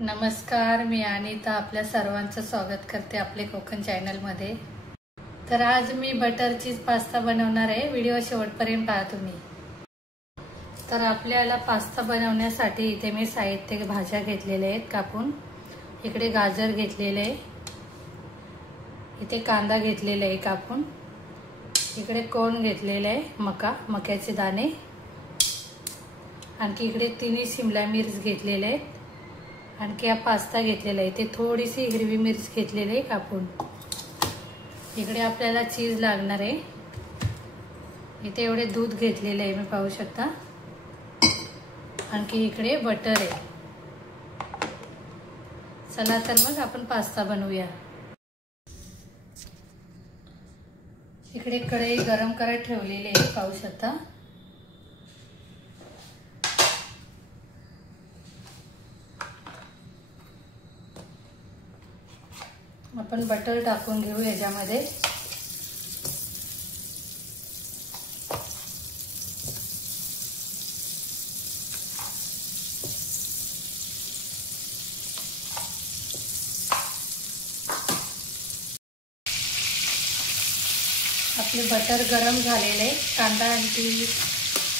नमस्कार, मी अनिता आपल्या सर्वांचं स्वागत करते आपले कोकण चॅनलमध्ये। तर आज मी बटर चीज पास्ता बनवणार आहे। व्हिडिओ शेवटपर्यंत पहा तुम्ही। तर आपल्याला पास्ता बनवण्यासाठी इथे मी साहित्य भाज्या घेतलेले आहेत कापून। इकडे गाजर घेतलेले आहे, इथे कांदा घेतलेला आहे कापून, इकडे कॉर्न घेतलेले आहे, मक्याचे दाणे, आणखी इकडे 3 शिमला मिर्च घेतलेले आहेत, आणखी हा पास्ता घेतलेला आहे, ते थोडीशी हिरवी मिर्च घेतलेली आहे कापून। इकडे आपल्याला चीज लागणार आहे, इथे एवढे दूध घेतलेले आहे, मी पाहू शकता। आणखी इकडे बटर आहे। चला तर मग आपण पास्ता बनवूया। इकडे कढई गरम करत ठेवलेली आहे, पाहू शकता। आपण बटर टाकून घेऊ याच्यामध्ये। आपले बटर गरम झालेले, कांदा आणि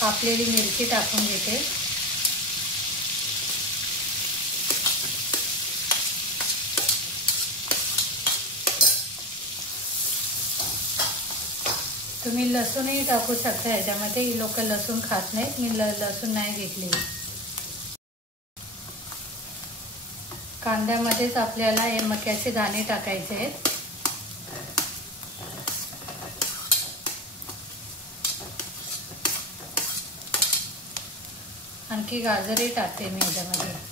कापलेली मिरची टाकून घेते। तुम्ही लसूणही टाकू शकता याच्यामध्ये, लोक लसूण खात नाहीत, मी लसूण नाही घेतली। कांद्यामध्येच आपल्याला हे मक्याचे दाणे टाकायचे आहेत। आणखी गाजरही टाकते मी याच्यामध्ये।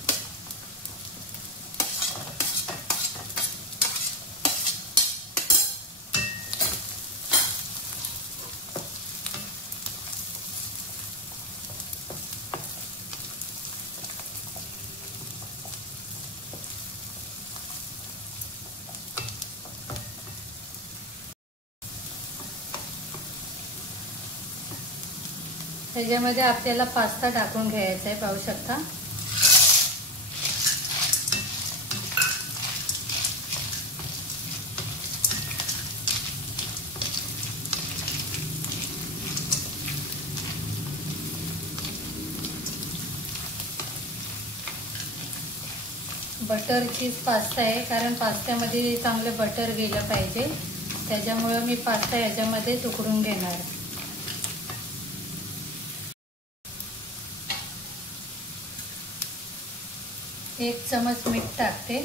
त्याच्यामध्ये आपल्याला पास्ता टाकून घ्यायचा आहे, पाहू शकता। बटर चीज पास्ता आहे, कारण पास्त्यामध्ये चांगलं बटर गेलं पाहिजे, त्याच्यामुळे मी पास्ता याच्यामध्ये उकडून घेणार। एक चमच मीठ टाकते,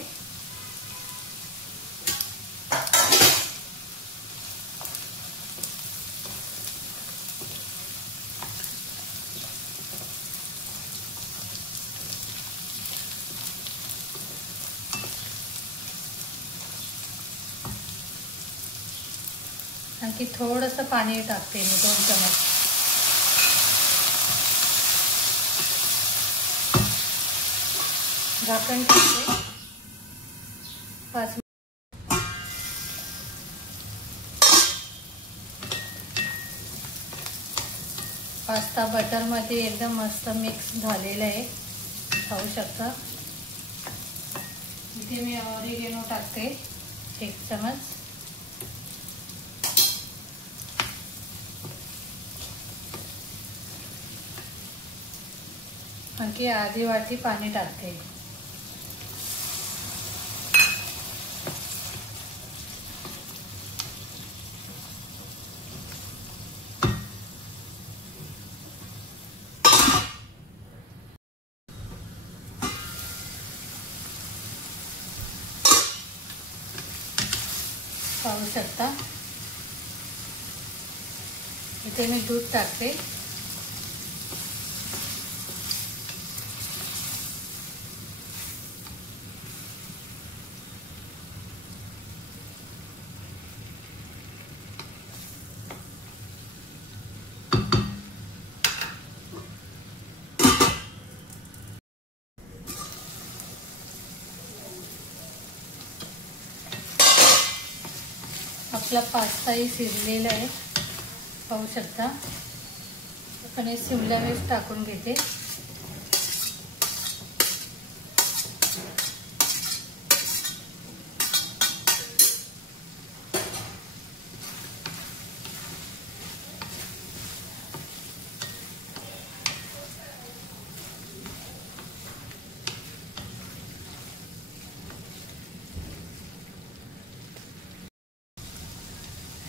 आणखी थोडंसं पाणी टाकते मी, 2 चमच। झाकण टाकते 5 मिनिट। पास्ता बटर मध्ये एकदम मस्त मिक्स झालेला आहे, खाऊ शकता। इथे मी ऑरिगेनो टाकते 1 चमच, आणखी आधी वाटी पाणी टाकते। पाहू शकता, इथे मी दूध टाकते। आपला पास्ताही शिजलेला आहे, पाहू शकता। आपण हे शिमला मिर्च टाकून घेते।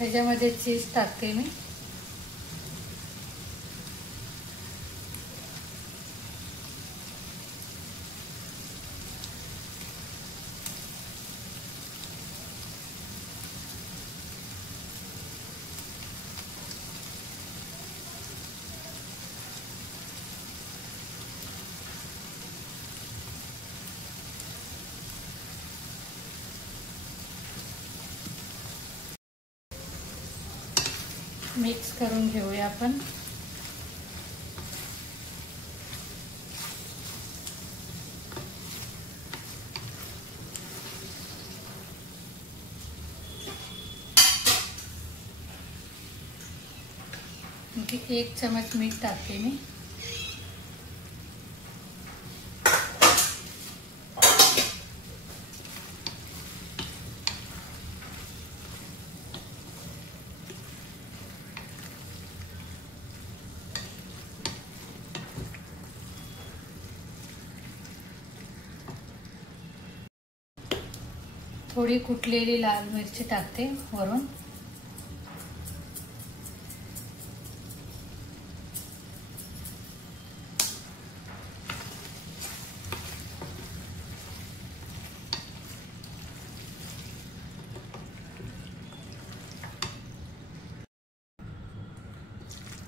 ह्याच्यामध्ये चीज टाकते मी. मिक्स करून घेऊया आपण. एक चम्मच मीठ टाकते मी. थोडी कुटलेली लाल मिरची टाकते वरून.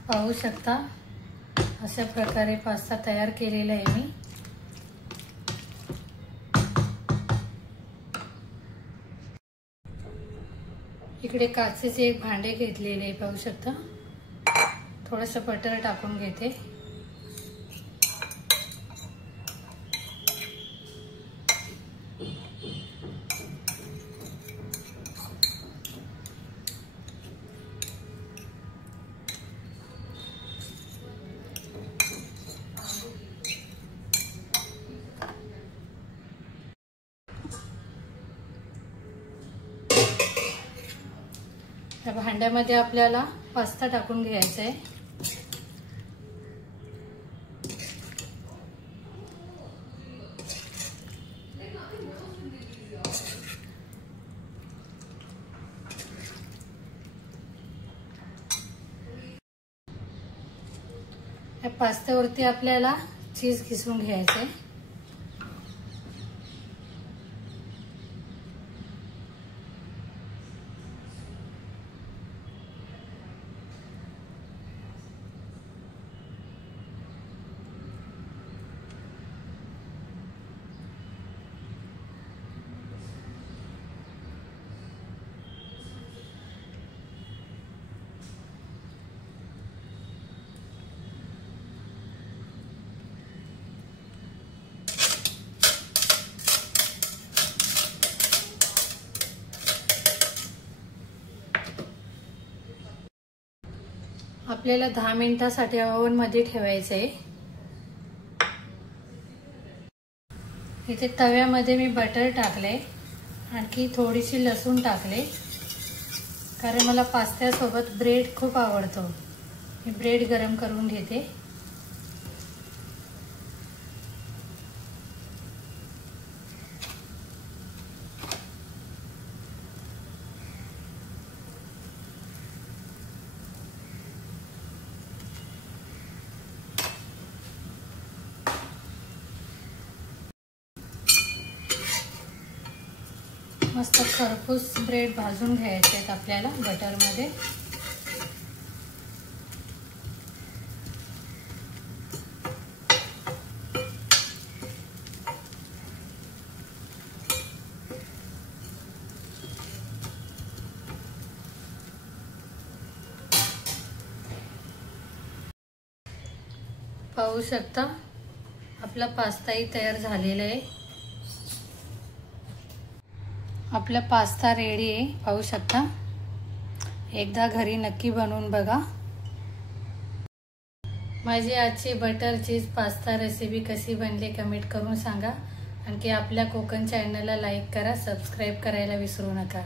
पाहू शकता अशा प्रकारे पास्ता तयार केलेला आहे मी. इकडे काचेचे एक भांडे घेतलेले पाहू शकता. थोडंसं बटर टाकून घेते. या भांड्यामध्ये आपल्याला पास्ता टाकून घ्यायचा आहे. या पास्त्यावरती आपल्याला चीज किसून घ्यायचं आहे. आपल्याला 10 मिनिटांसाठी ओव्हन मध्ये ठेवायचं आहे. इथे तव्यामध्ये मी बटर टाकले, आणखी थोडीशी लसूण टाकले, कारण मला पास्त्यासोबत ब्रेड खूप आवडतो. मी ब्रेड गरम करून घेते. मस्त खरपूस ब्रेड भाजून घ्यायचे आहेत आपल्याला बटरमध्ये. पाहू शकता आपला पास्ताही तयार झालेला आहे. आपला पास्ता रेडी आहे. पाहू शकता. एकदा घरी नक्की बनवून बघा. माझी आजची बटर चीज पास्ता रेसिपी कशी बनली कमेंट करून सांगा. आणखी आपल्या कोकण चॅनलला लाईक करा, सबस्क्राईब करायला विसरू नका.